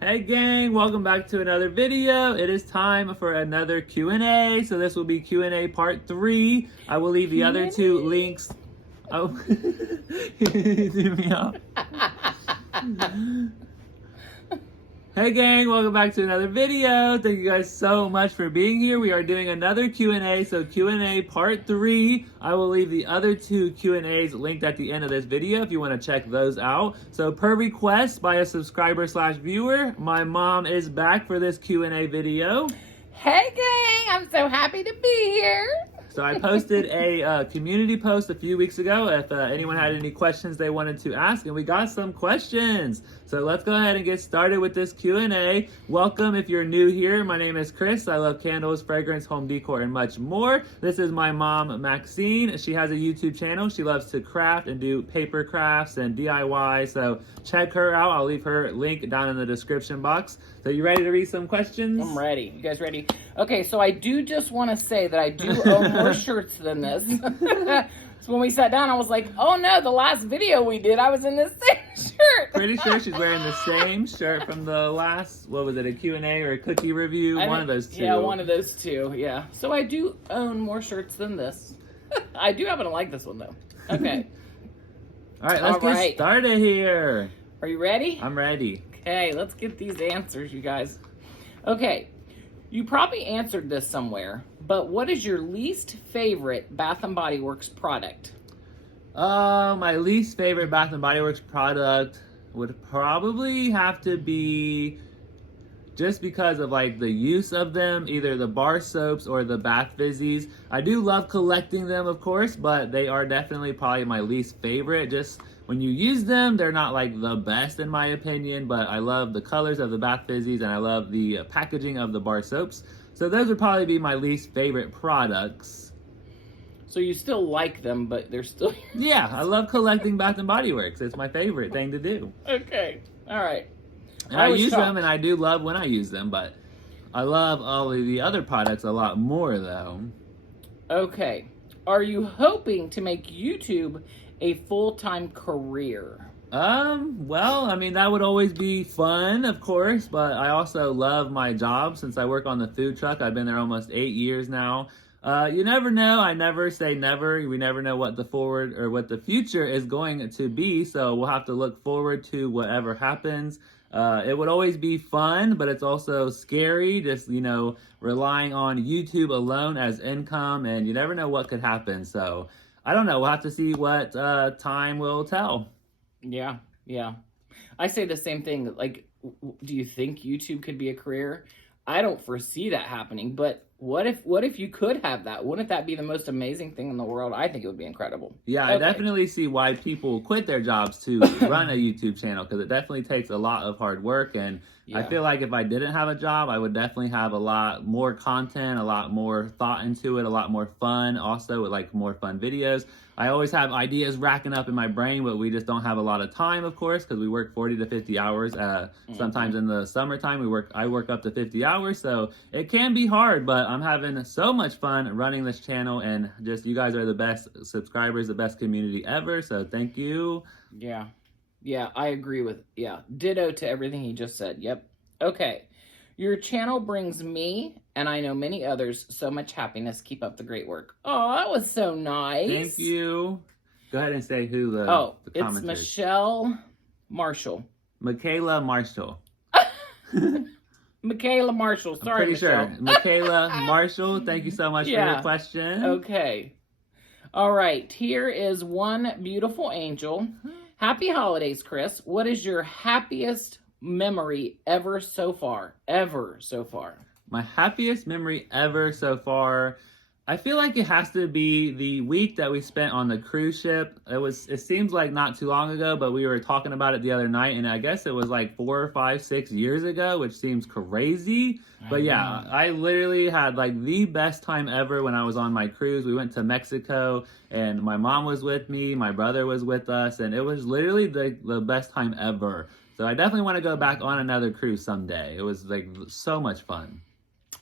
Hey gang, welcome back to another video. It is time for another Q&A. So this will be Q&A part 3. I will leave the other two links. Oh, you threw me off. Hey gang, welcome back to another video. Thank you guys so much for being here. We are doing another Q&A, so Q&A part 3. I will leave the other two Q&As linked at the end of this video if you want to check those out. So per request by a subscriber/viewer, my mom is back for this Q&A video. Hey gang, I'm so happy to be here. So I posted a community post a few weeks ago if anyone had any questions they wanted to ask, and we got some questions. So let's go ahead and get started with this Q&A. Welcome if you're new here. My name is Chris. I love candles, fragrance, home decor, and much more. This is my mom, Maxine. She has a YouTube channel. She loves to craft and do paper crafts and DIY. So check her out. I'll leave her link down in the description box. So you ready to read some questions? I'm ready. You guys ready? Okay, so I do just want to say that I do own more shirts than this. So when we sat down, I was like, oh no, the last video we did, I was in this same shirt. Pretty sure she's wearing the same shirt from the last, what was it, a Q&A or a cookie review? One of those two. Yeah, one of those two, yeah. So I do own more shirts than this. I do happen to like this one, though. Okay. All right, let's get started here. Are you ready? I'm ready. Okay, let's get these answers, you guys. Okay, you probably answered this somewhere, but what is your least favorite Bath & Body Works product? My least favorite Bath & Body Works product would probably have to be, just because of like the use of them, either the bar soaps or the bath fizzies. I do love collecting them, of course, but they are definitely probably my least favorite. Just when you use them, they're not like the best in my opinion, but I love the colors of the bath fizzies and I love the packaging of the bar soaps. So those would probably be my least favorite products. So you still like them, but they're still... Yeah, I love collecting Bath & Body Works. It's my favorite thing to do. Okay, all right. And I use them, and I do love when I use them, but I love all of the other products a lot more, though. Okay. Are you hoping to make YouTube a full-time career? Well, I mean, that would always be fun, of course, but I also love my job since I work on the food truck. I've been there almost 8 years now. You never know. I never say never. We never know what the future is going to be, so we'll have to look forward to whatever happens. It would always be fun, but it's also scary, just, relying on YouTube alone as income, and you never know what could happen. So, I don't know. We'll have to see what time will tell. Yeah. I say the same thing. Like, do you think YouTube could be a career? I don't foresee that happening, but what if you could have that? Wouldn't that be the most amazing thing in the world? I think it would be incredible. Yeah, okay. I definitely see why people quit their jobs to run a YouTube channel, because it definitely takes a lot of hard work, and yeah. I feel like if I didn't have a job, I would definitely have a lot more content, a lot more thought into it, a lot more fun, also with like more fun videos. I always have ideas racking up in my brain, but we just don't have a lot of time, of course, because we work 40 to 50 hours. Sometimes in the summertime, I work up to 50 hours, so it can be hard, but I'm having so much fun running this channel, and just you guys are the best subscribers, the best community ever, so thank you. Yeah, I agree with, ditto to everything he just said. Yep. Okay. Your channel brings me, and I know many others, so much happiness. Keep up the great work. Oh, that was so nice. Thank you. Go ahead and say who the it's Michelle Marshall. Michaela Marshall. Michaela Marshall. Sorry, I'm pretty Michelle. Sure. Michaela Marshall, thank you so much for your question. Okay. All right. Here is one beautiful angel. Happy holidays, Chris. What is your happiest memory ever so far? My happiest memory ever so far, I feel like it has to be the week that we spent on the cruise ship. It seems like not too long ago, but we were talking about it the other night, and I guess it was like 4, 5, 6 years ago, which seems crazy. But yeah, I literally had like the best time ever when I was on my cruise. We went to Mexico, and my mom was with me, my brother was with us, and it was literally the best time ever. So I definitely want to go back on another cruise someday. It was like so much fun.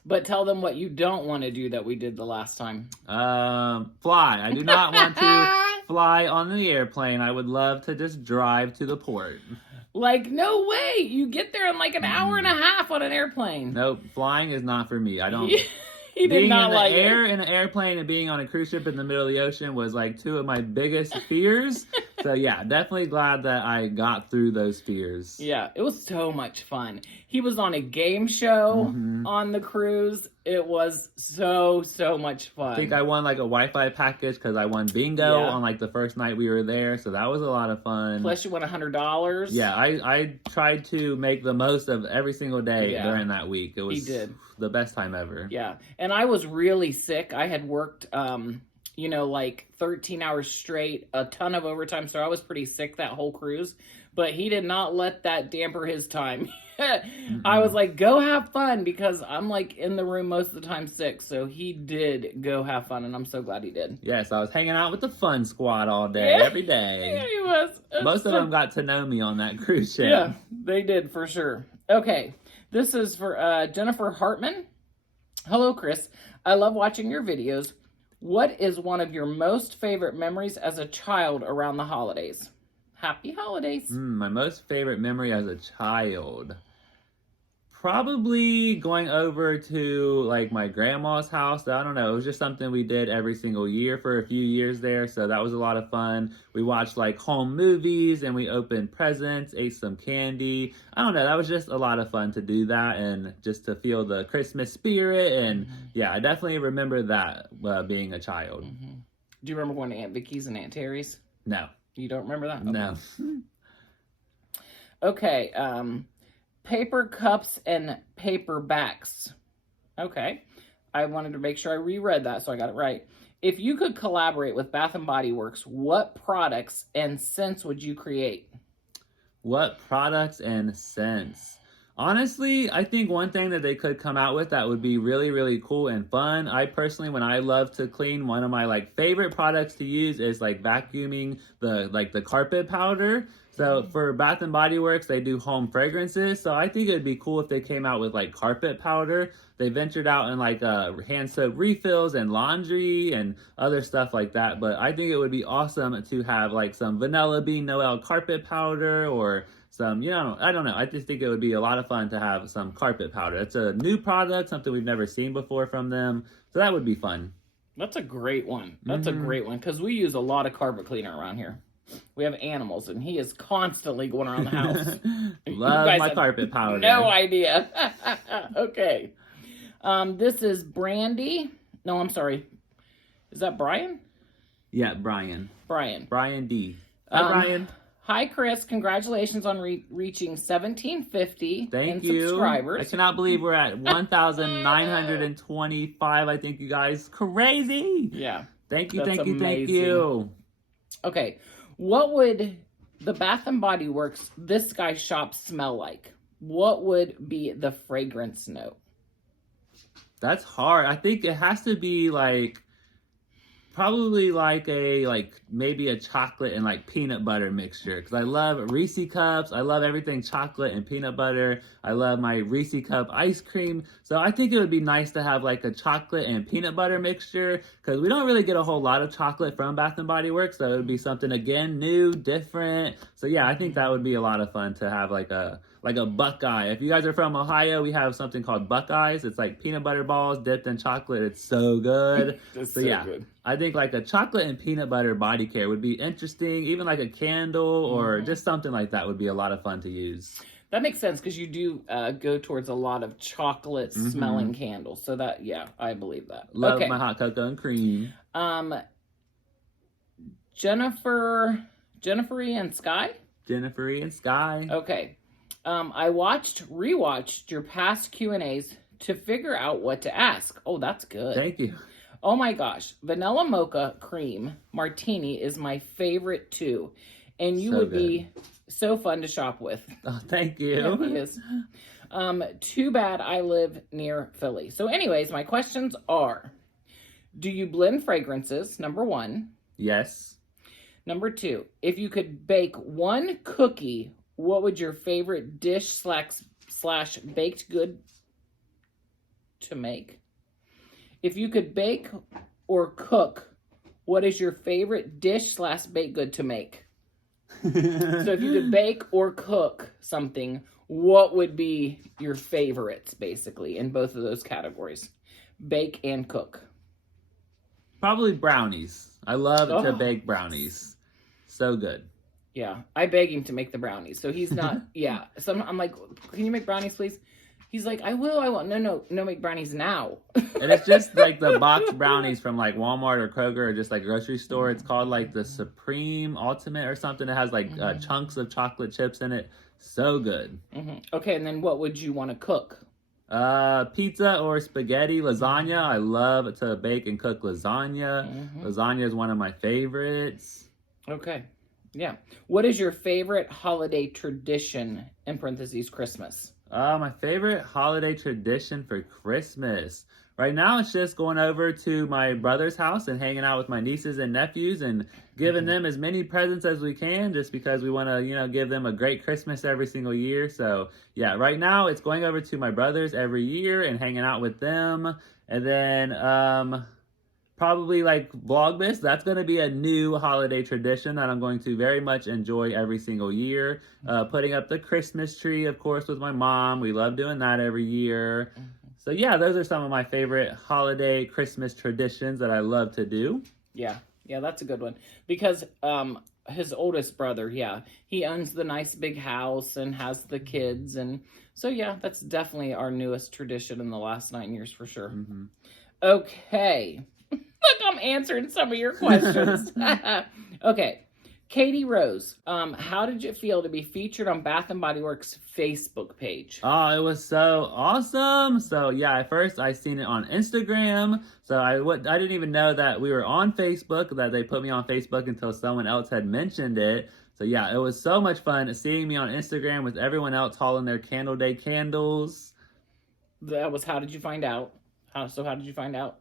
But tell them what you don't want to do that we did the last time. Fly. I do not want to fly on the airplane. I would love to just drive to the port. Like, no way. You get there in like an hour and a half on an airplane. Nope, flying is not for me. I don't. He did not like it. Being in the air in an airplane and being on a cruise ship in the middle of the ocean was like two of my biggest fears. So yeah, definitely glad that I got through those fears. Yeah, it was so much fun. He was on a game show on the cruise. It was so much fun. I think I won like a Wi-Fi package because I won bingo on like the first night we were there. So that was a lot of fun. Plus you won $100. Yeah, I tried to make the most of every single day during that week. It was the best time ever. Yeah, and I was really sick. I had worked, like 13 hours straight, a ton of overtime. So I was pretty sick that whole cruise. But he did not let that damper his time. I was like, go have fun, because I'm like in the room most of the time sick. So he did go have fun, and I'm so glad he did. Yes, I was hanging out with the fun squad all day, every day. Yeah, he was. Most of them got to know me on that cruise ship. Yeah, they did for sure. Okay, this is for Jennifer Hartman. Hello, Chris. I love watching your videos. What is one of your most favorite memories as a child around the holidays? Happy holidays. My most favorite memory as a child. Probably going over to like my grandma's house. I don't know. It was just something we did every single year for a few years there. So that was a lot of fun. We watched like home movies and we opened presents, ate some candy. I don't know. That was just a lot of fun to do that and just to feel the Christmas spirit. And yeah, I definitely remember that being a child. Do you remember going to Aunt Vicky's and Aunt Terry's? No. You don't remember that? Okay. No. Okay. Paper cups and paperbacks. Okay. I wanted to make sure I reread that so I got it right. If you could collaborate with Bath & Body Works, what products and scents would you create? What products and scents? Honestly, I think one thing that they could come out with that would be really, really cool and fun. I personally, when I love to clean, one of my like favorite products to use is like vacuuming the carpet powder. So for Bath & Body Works, they do home fragrances. So I think it'd be cool if they came out with like carpet powder. They ventured out in like hand soap refills and laundry and other stuff like that. But I think it would be awesome to have like some Vanilla Bean Noel carpet powder or some, I don't know. I just think it would be a lot of fun to have some carpet powder. It's a new product, something we've never seen before from them. So that would be fun. That's a great one. That's a great one, because we use a lot of carpet cleaner around here. We have animals, and he is constantly going around the house. Love my carpet powder. No idea. Okay. This is Brandy. No, I'm sorry. Is that Brian? Yeah, Brian. Brian D. Hi, Brian. Hi, Chris. Congratulations on reaching 1,750 Thank you. Subscribers. I cannot believe we're at 1,925. I think you guys crazy. Yeah. Thank you. Okay. What would the Bath & Body Works ThisGuyShops smell like? What would be the fragrance note? That's hard. I think it has to be like probably like maybe a chocolate and like peanut butter mixture, because I love Reese cups. I love everything chocolate and peanut butter. I love my Reese cup ice cream. So I think it would be nice to have like a chocolate and peanut butter mixture, because we don't really get a whole lot of chocolate from Bath & Body Works. So it would be something again new, different. So yeah, I think that would be a lot of fun to have like a Buckeye. If you guys are from Ohio, we have something called Buckeyes. It's like peanut butter balls dipped in chocolate. It's so good. So yeah, good. I think like a chocolate and peanut butter body care would be interesting. Even like a candle or just something like that would be a lot of fun to use. That makes sense, because you do go towards a lot of chocolate smelling candles. So that, yeah, I believe that. Love my hot cocoa and cream. Jennifer and Sky? Jennifer and Sky. Okay. I rewatched your past Q&As to figure out what to ask. Oh, that's good. Thank you. Oh my gosh. Vanilla mocha cream martini is my favorite too. And you would be so fun to shop with. Oh, thank you. Yeah, he is. Too bad I live near Philly. So anyways, my questions are, do you blend fragrances? Number 1. Yes. Number 2, if you could bake one cookie, what would your favorite dish slash baked good to make? If you could bake or cook what is your favorite dish/baked good to make? So if you could bake or cook something, what would be your favorites, basically, in both of those categories? Bake and cook. Probably brownies. I love to bake brownies. So good. Yeah, I beg him to make the brownies. So he's not, yeah. So I'm like, can you make brownies, please? He's like, I will. No, make brownies now. And it's just like the box brownies from like Walmart or Kroger or just like grocery store. It's called like the Supreme Ultimate or something. It has like chunks of chocolate chips in it. So good. Okay, and then what would you want to cook? Pizza or spaghetti, lasagna. I love to bake and cook lasagna. Lasagna is one of my favorites. Okay. Yeah. What is your favorite holiday tradition, in parentheses, Christmas? My favorite holiday tradition for Christmas. Right now, it's just going over to my brother's house and hanging out with my nieces and nephews and giving them as many presents as we can, just because we want to, give them a great Christmas every single year. So, yeah, right now it's going over to my brothers every year and hanging out with them. And then, probably like Vlogmas. That's going to be a new holiday tradition that I'm going to very much enjoy every single year. Putting up the Christmas tree, of course, with my mom. We love doing that every year. So yeah, those are some of my favorite holiday Christmas traditions that I love to do. Yeah, that's a good one. Because his oldest brother, he owns the nice big house and has the kids. And so yeah, that's definitely our newest tradition in the last 9 years for sure. Okay. Look, I'm answering some of your questions. Okay. Katie Rose, how did you feel to be featured on Bath & Body Works' Facebook page? Oh, it was so awesome. So yeah, at first I seen it on Instagram. So I didn't even know that we were on Facebook, that they put me on Facebook until someone else had mentioned it. So yeah, it was so much fun seeing me on Instagram with everyone else hauling their Candle Day candles. That was, how did you find out? How did you find out?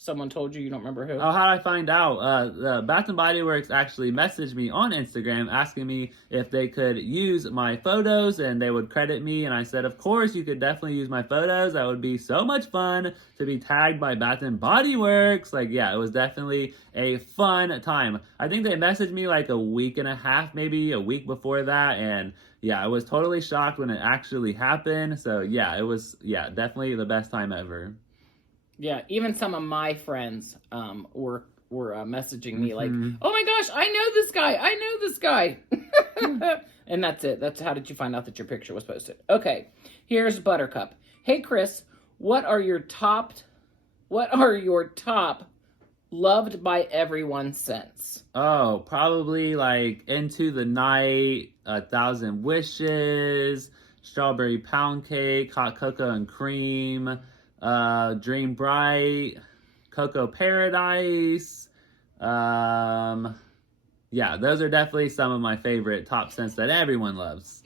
Someone told you, you don't remember who? Oh, how did I find out? The Bath & Body Works actually messaged me on Instagram asking me if they could use my photos and they would credit me. And I said, of course, you could definitely use my photos. That would be so much fun to be tagged by Bath & Body Works. Like, yeah, it was definitely a fun time. I think they messaged me like a week and a half, maybe a week before that. And yeah, I was totally shocked when it actually happened. So yeah, it was, definitely the best time ever. Yeah, even some of my friends were messaging me like, oh my gosh, I know this guy. And that's it. That's how did you find out that your picture was posted? Okay, here's Buttercup. Hey, Chris, what are your top loved by everyone scents? Oh, probably like Into the Night, 1,000 Wishes, Strawberry Pound Cake, Hot Cocoa and Cream, Dream Bright, Cocoa Paradise. Yeah, those are definitely some of my favorite top scents that everyone loves.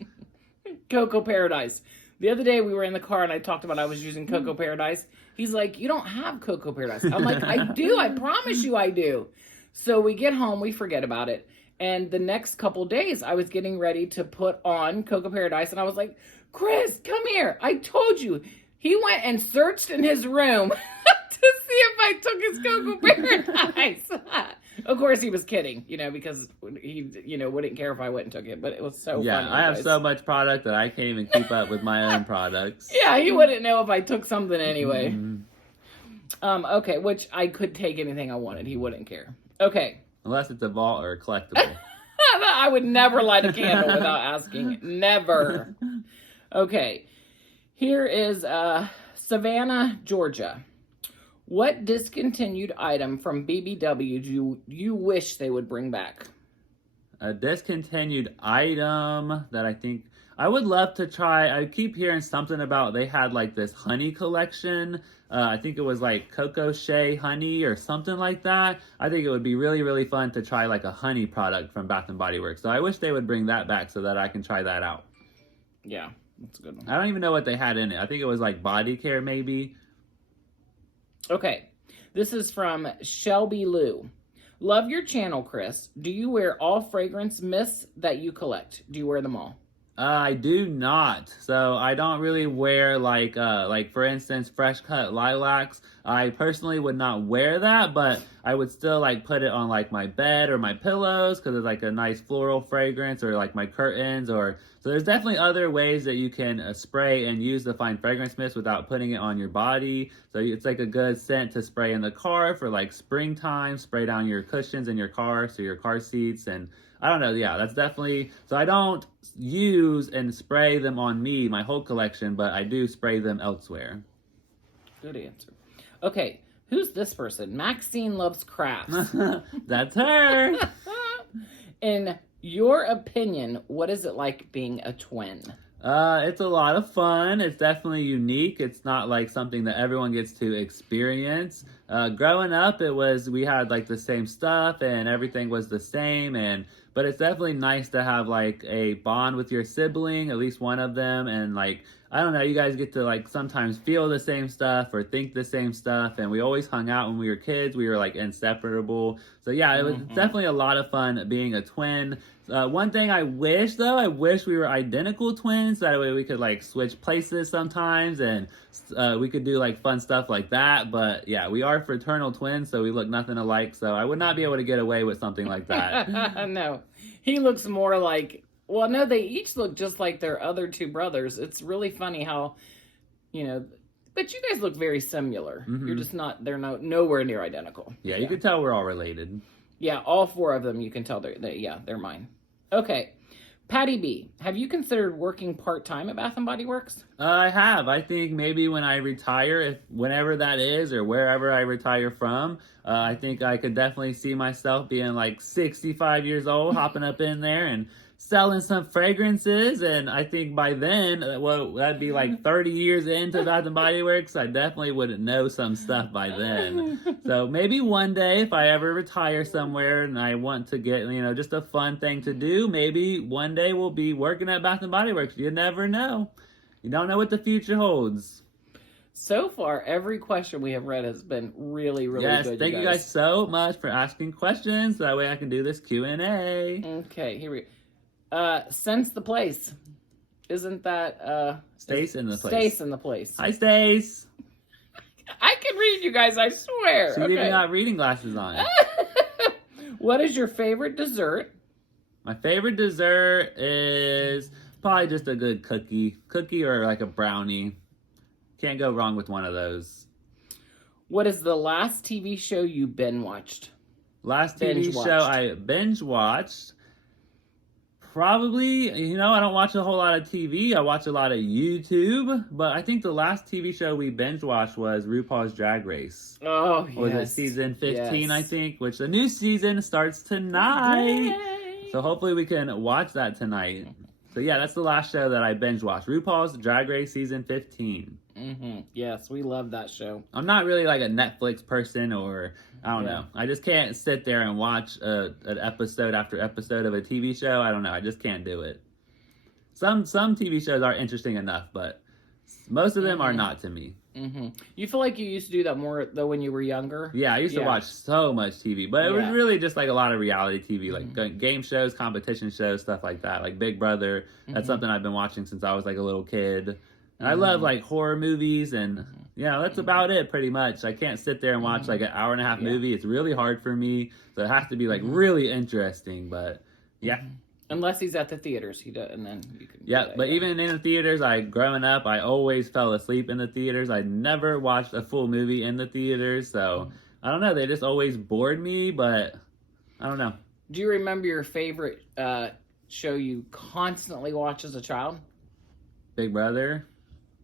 Cocoa Paradise. The other day we were in the car and I talked about I was using Cocoa Paradise. He's like, you don't have Cocoa Paradise. I'm like, I do. I promise you I do. So we get home, we forget about it. And the next couple days I was getting ready to put on Cocoa Paradise and I was like, Chris, come here. I told you. He went and searched in his room to see if I took his Cocoa Paradise. Of course, he was kidding, because he, wouldn't care if I went and took it. But it was so funny. Yeah, I have so much product that I can't even keep up with my own products. Yeah, he wouldn't know if I took something anyway. Okay, which I could take anything I wanted. He wouldn't care. Okay. Unless it's a vault or a collectible. I would never light a candle without asking. Never. Okay. Here is Savannah, Georgia. What discontinued item from BBW do you wish they would bring back? A discontinued item that I think I would love to try. I keep hearing something about they had like this honey collection. I think it was like Cocoa Shea honey or something like that. I think it would be really, really fun to try like a honey product from Bath & Body Works. So I wish they would bring that back so that I can try that out. Yeah. That's a good one. I don't even know what they had in it. I think it was like body care, maybe. Okay. This is from Shelby Lou. Love your channel, Chris. Do you wear all fragrance mists that you collect? Do you wear them all? I do not. So I don't really wear like for instance fresh cut lilacs. I personally would not wear that, but I would still like put it on like my bed or my pillows because it's like a nice floral fragrance, or like my curtains. Or so there's definitely other ways that you can spray and use the fine fragrance mist without putting it on your body. So it's like a good scent to spray in the car for like springtime. Spray down your cushions in your car, so your car seats. And I don't know. Yeah, that's definitely. So I don't use and spray them on me, my whole collection, but I do spray them elsewhere. Good answer. Okay, who's this person? Maxine loves crafts. That's her. In your opinion, what is it like being a twin? It's a lot of fun. It's definitely unique. It's not like something that everyone gets to experience. Growing up, we had like the same stuff and everything was the same, but it's definitely nice to have like a bond with your sibling, at least one of them, and like, I don't know, you guys get to like sometimes feel the same stuff or think the same stuff, and we always hung out when we were kids. We were like inseparable. So yeah, it was definitely a lot of fun being a twin. One thing I wish we were identical twins. That way we could like switch places sometimes, and we could do like fun stuff like that. But yeah, we are fraternal twins, so we look nothing alike. So I would not be able to get away with something like that. No, he looks more like. Well, no, they each look just like their other two brothers. It's really funny how, but you guys look very similar. Mm-hmm. You're just not. They're nowhere near identical. Yeah, you can tell we're all related. Yeah, all four of them, you can tell they're mine. Okay. Patty B, have you considered working part-time at Bath & Body Works? I have. I think maybe when I retire, whenever that is, or wherever I retire from, I think I could definitely see myself being like 65 years old, hopping up in there and selling some fragrances. And I think by then, that'd be like 30 years into Bath & Body Works. I definitely would know some stuff by then. So maybe one day, if I ever retire somewhere and I want to get, just a fun thing to do, maybe one day we'll be working at Bath & Body Works. You never know. You don't know what the future holds. So far, every question we have read has been really, really good. Yes, thank you guys so much for asking questions. That way I can do this Q&A. Okay, here we go. Sense the place. Isn't that Stace in the place. Stace in the place. Hi, Stace. I can read you guys, I swear. She's even got reading glasses on. What is your favorite dessert? My favorite dessert is probably just a good cookie or like a brownie. Can't go wrong with one of those. What is the last TV show you binge watched? Last TV show I binge watched. Probably, I don't watch a whole lot of TV. I watch a lot of YouTube. But I think the last TV show we binge watched was RuPaul's Drag Race. Oh, yes. Was it season 15, yes. I think, which the new season starts tonight. Yay. So hopefully we can watch that tonight. So yeah, that's the last show that I binge watched. RuPaul's Drag Race season 15. Mm-hmm. Yes, we love that show. I'm not really like a Netflix person, or I don't know. I just can't sit there and watch an episode after episode of a TV show. I don't know. I just can't do it. Some TV shows are interesting enough, but most of them are not to me. Mm-hmm. You feel like you used to do that more though when you were younger? Yeah, I used to watch so much TV, but it was really just like a lot of reality TV, like game shows, competition shows, stuff like that. Like Big Brother. That's something I've been watching since I was like a little kid. And I love like horror movies, and that's about it pretty much. I can't sit there and watch like an hour and a half movie. It's really hard for me, so it has to be like really interesting. But unless he's at the theaters, he does, and then you can. But even in the theaters, growing up, I always fell asleep in the theaters. I never watched a full movie in the theaters, so I don't know. They just always bored me, but I don't know. Do you remember your favorite show you constantly watched as a child? Big Brother.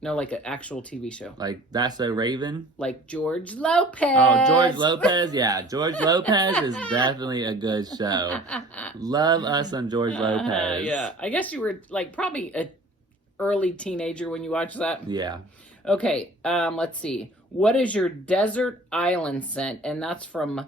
No, like an actual TV show. Like That's So Raven? Like George Lopez. Oh, George Lopez? Yeah, George Lopez is definitely a good show. Love us on George Lopez. Yeah, I guess you were like probably an early teenager when you watched that. Yeah. Okay, let's see. What is your desert island scent? And that's from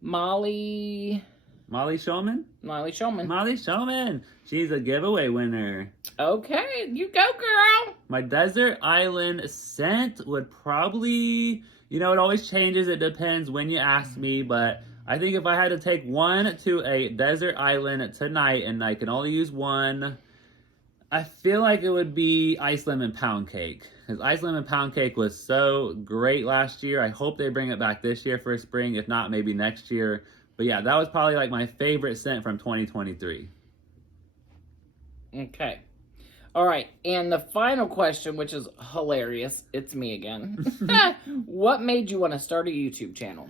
Molly... Molly Shulman? Molly Shulman. Molly Shulman. She's a giveaway winner. Okay, you go, girl. My desert island scent would probably, it always changes. It depends when you ask me, but I think if I had to take one to a desert island tonight and I can only use one, I feel like it would be Ice Lemon Pound Cake. Because Ice Lemon Pound Cake was so great last year. I hope they bring it back this year for spring. If not, maybe next year. But yeah, that was probably like my favorite scent from 2023. Okay. All right. And the final question, which is hilarious. It's me again. What made you want to start a YouTube channel?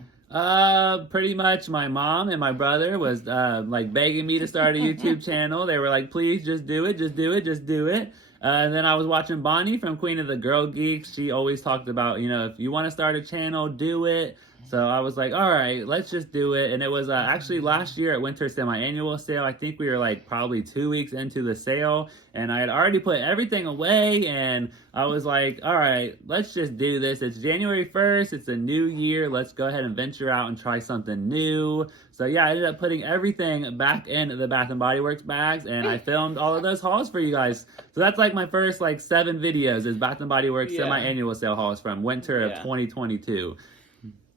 Pretty much my mom and my brother was like begging me to start a YouTube channel. They were like, please just do it, just do it, just do it. And then I was watching Bonnie from Queen of the Girl Geeks. She always talked about, you know, if you want to start a channel, do it. So I was like, all right, let's just do it. And it was actually last year at Winter Semi-Annual Sale. I think we were like probably 2 weeks into the sale. And I had already put everything away. And I was like, all right, let's just do this. It's January 1st. It's a new year. Let's go ahead and venture out and try something new. So yeah, I ended up putting everything back in the Bath & Body Works bags. And I filmed all of those hauls for you guys. So that's like my first like 7 videos is Bath & Body Works Semi-Annual Sale hauls from winter of 2022.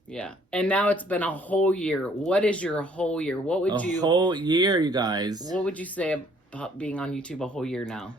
Yeah. And now it's been a whole year. What is your whole year? What would A whole year, you guys. What would you say about being on YouTube a whole year now?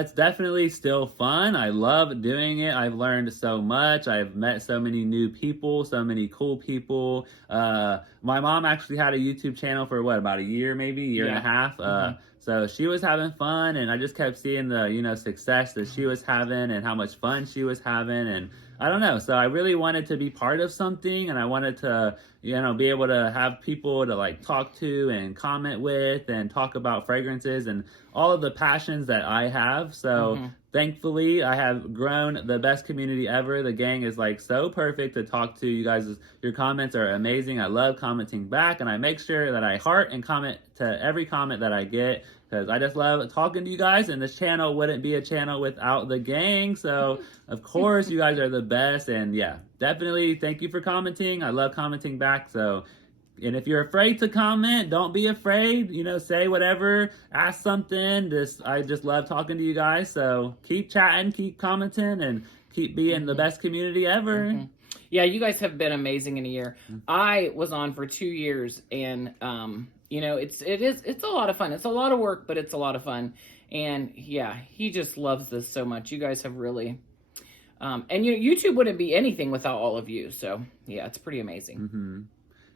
It's definitely still fun. I love doing it. I've learned so much. I've met so many new people, so many cool people. My mom actually had a YouTube channel for about a year, maybe a year and a half. So she was having fun, and I just kept seeing the, you know, success that she was having and how much fun she was having. And I don't know. So I really wanted to be part of something, and I wanted to, you know, be able to have people to like talk to and comment with and talk about fragrances and all of the passions that I have. So thankfully I have grown the best community ever. The gang is like so perfect to talk to. You guys, your comments are amazing. I love commenting back, and I make sure that I heart and comment to every comment that I get, because I just love talking to you guys, and this channel wouldn't be a channel without the gang. So of course you guys are the best, and yeah, definitely thank you for commenting. I love commenting back. So, and if you're afraid to comment, don't be afraid, you know, say whatever, ask something. I just love talking to you guys. So keep chatting, keep commenting, and keep being the best community ever. Yeah, you guys have been amazing in a year. I was on for 2 years, and you know, it's a lot of fun. It's a lot of work, but it's a lot of fun. And yeah, he just loves this so much. You guys have really, and you know, YouTube wouldn't be anything without all of you. So yeah, it's pretty amazing.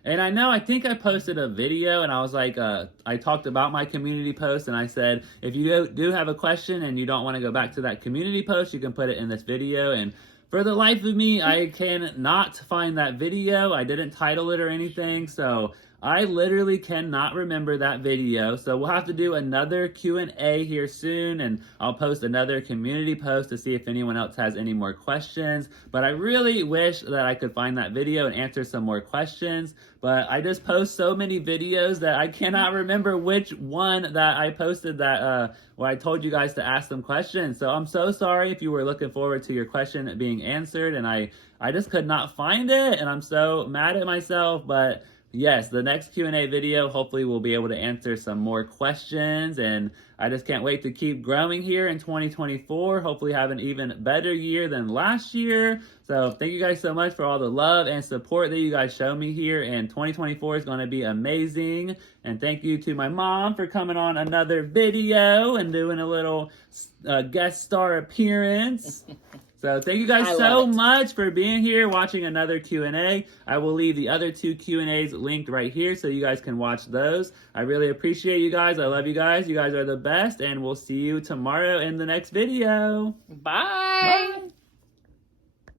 And I think I posted a video, and I was like, I talked about my community post, and I said, if you do have a question and you don't want to go back to that community post, you can put it in this video. And for the life of me, I cannot find that video. I didn't title it or anything, so I literally cannot remember that video. So we'll have to do another Q&A here soon, and I'll post another community post to see if anyone else has any more questions. But I really wish that I could find that video and answer some more questions. But I just post so many videos that I cannot remember which one that I posted that where I told you guys to ask some questions. So I'm so sorry if you were looking forward to your question being answered, and I just could not find it, and I'm so mad at myself. But yes, the next Q&A video, hopefully we'll be able to answer some more questions, and I just can't wait to keep growing here in 2024, hopefully have an even better year than last year. So thank you guys so much for all the love and support that you guys show me here, and 2024 is going to be amazing. And thank you to my mom for coming on another video and doing a little guest star appearance. So thank you guys so much for being here, watching another Q&A. I will leave the other 2 Q&As linked right here so you guys can watch those. I really appreciate you guys. I love you guys. You guys are the best, and we'll see you tomorrow in the next video. Bye. Bye.